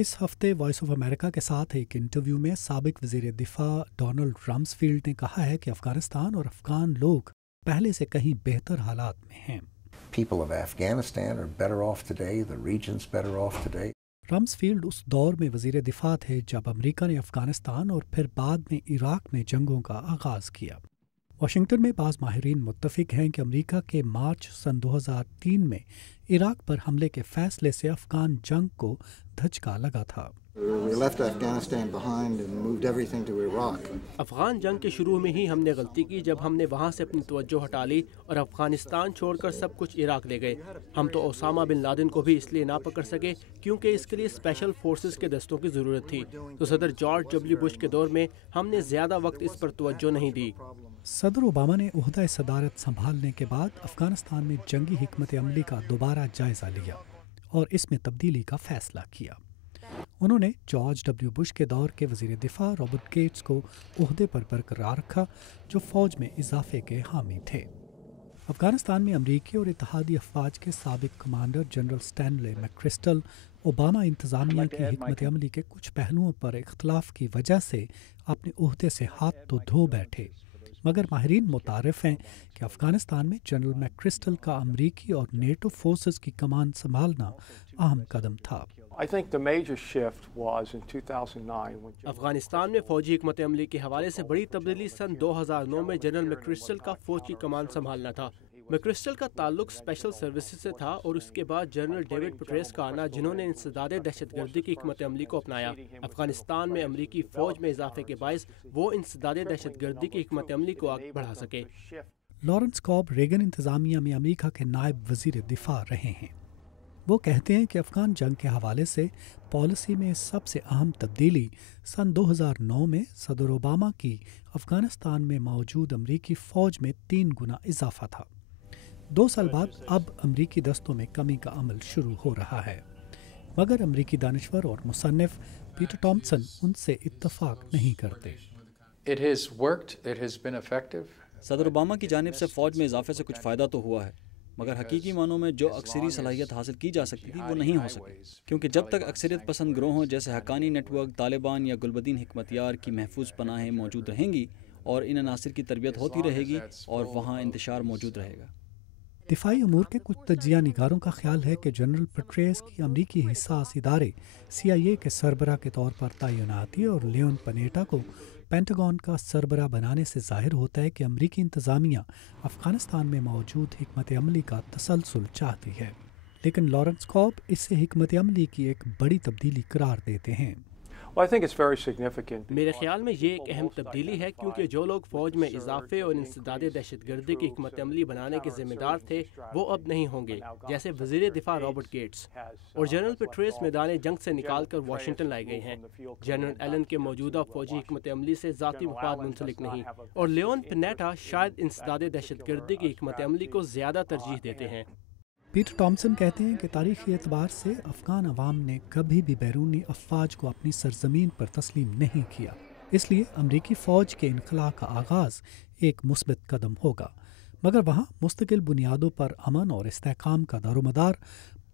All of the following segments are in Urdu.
اس ہفتے وائس آف امریکہ کے ساتھ ایک انٹرویو میں سابق وزیر دفاع ڈونلڈ رمسفیلڈ نے کہا ہے کہ افغانستان اور افغان لوگ پہلے سے کہیں بہتر حالات میں ہیں۔ People of Afghanistan are better off today, the region's better off today. Rumsfeld اس دور میں وزیر دفاع تھے جب امریکہ نے افغانستان اور پھر بعد میں عراق میں جنگوں کا آغاز کیا۔ واشنگٹن میں بعض ماہرین متفق ہیں کہ امریکہ کے مارچ سن 2003 میں عراق پر حملے کے فیصلے سے افغان جنگ کو دھچکا لگا تھا۔ We left Afghanistan behind and moved everything to Iraq. Afghan جنگ کے شروع میں ہی ہم نے غلطی کی جب ہم نے وہاں سے اپنی توجہ ہٹا لی اور افغانستان چھوڑ کر سب کچھ عراق لے گئے۔ ہم تو اسامہ بن لادن کو بھی اس لیے نہ پکڑ سکے کیونکہ اس کے لیے اسپیشل فورسز کے دستوں کی ضرورت تھی، تو صدر جارج ڈبلیو بش کے دور میں ہم نے زیادہ وقت اس پر توجہ نہیں دی۔ صدر اوباما نے عہدہ صدارت سنبھالنے کے بعد افغانستان میں جنگی حکمت عملی کا دوبارہ جائزہ لیا اور اس میں تبدیلی کا فیصلہ کیا۔ انہوں نے جارج ڈبلیو بش کے دور کے وزیر دفاع رابرٹ گیٹس کو عہدے پر برقرار رکھا جو فوج میں اضافے کے حامی تھے۔ افغانستان میں امریکی اور اتحادی افواج کے سابق commander general Stanley McChrystal Obama انتظامیہ کی حکمت عملی کے کچھ پہلوؤں پر اختلاف کی وجہ سے اپنے عہدے سے ہاتھ تو دھو بیٹھے، مگر ماہرین متعارف ہیں کہ افغانستان میں جنرل میکرسٹل کا امریکی اور نیٹو فورسز کی کمان سنبھالنا اہم قدم تھا۔ افغانستان میں فوجی حکمت عملی کے حوالے سے بڑی تبدیلی سن 2009 میں جنرل میکرسٹل کا فوج کی کمان سنبھالنا تھا۔ میکرسٹل کا تعلق اسپیشل سروسز سے تھا اور اس کے بعد جنرل ڈیوڈ پٹریس کا آنا جنہوں نے انسداد دہشت گردی کی حکمت عملی کو اپنایا۔ افغانستان میں امریکی فوج میں اضافے کے باعث وہ انسداد دہشت گردی کی حکمت عملی کو آگے بڑھا سکے۔ لارنس کاب ریگن انتظامیہ میں امریکہ کے نائب وزیر دفاع رہے ہیں۔ وہ کہتے ہیں کہ افغان جنگ کے حوالے سے پالیسی میں سب سے اہم تبدیلی سن 2009 میں صدر اوباما کی افغانستان میں موجود امریکی فوج میں 3 گنا اضافہ تھا۔ 2 سال بعد اب امریکی دستوں میں کمی کا عمل شروع ہو رہا ہے، مگر امریکی دانشور اور مصنف پیٹر ٹامسن ان سے اتفاق نہیں کرتے۔ صدر اوباما کی جانب سے فوج میں اضافے سے کچھ فائدہ تو ہوا ہے، مگر حقیقی معنوں میں جو اکثری صلاحیت حاصل کی جا سکتی تھی وہ نہیں ہو سکی، کیونکہ جب تک اکثریت پسند گروہوں جیسے حقانی نیٹ ورک، طالبان یا گلبدین حکمتیار کی محفوظ پناہیں موجود رہیں گی اور ان عناصر کی تربیت ہوتی رہے گی اور وہاں انتشار موجود رہے گا۔ دفاعی امور کے کچھ تجزیہ نگاروں کا خیال ہے کہ جنرل پٹریس کی امریکی حساس ادارے CIA کے سربراہ کے طور پر تعیناتی اور لیون پنیٹا کو پینٹاگون کا سربراہ بنانے سے ظاہر ہوتا ہے کہ امریکی انتظامیہ افغانستان میں موجود حکمت عملی کا تسلسل چاہتی ہے، لیکن لارنس کاب اسے حکمت عملی کی ایک بڑی تبدیلی قرار دیتے ہیں۔ میرے خیال میں یہ ایک اہم تبدیلی ہے کیونکہ جو لوگ فوج میں اضافے اور انسداد دہشت گردی کی حکمت عملی بنانے کے ذمہ دار تھے وہ اب نہیں ہوں گے، جیسے وزیر دفاع رابرٹ گیٹس اور جنرل پٹریس میدان جنگ سے نکال کر واشنگٹن لائے گئے ہیں۔ جنرل ایلن کے موجودہ فوجی حکمت عملی سے ذاتی مفاد منسلک نہیں، اور لیون پنیٹا شاید انسداد دہشت گردی کی حکمت عملی کو زیادہ ترجیح دیتے ہیں۔ پیٹر ٹامسن کہتے ہیں کہ تاریخی اعتبار سے افغان عوام نے کبھی بھی بیرونی افواج کو اپنی سرزمین پر تسلیم نہیں کیا، اس لیے امریکی فوج کے انخلاء کا آغاز ایک مثبت قدم ہوگا، مگر وہاں مستقل بنیادوں پر امن اور استحکام کا دارومدار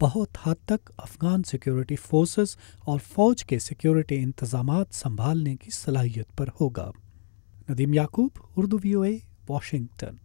بہت حد تک افغان سیکیورٹی فورسز اور فوج کے سیکیورٹی انتظامات سنبھالنے کی صلاحیت پر ہوگا۔ ندیم یعقوب، اردو VOA، واشنگٹن۔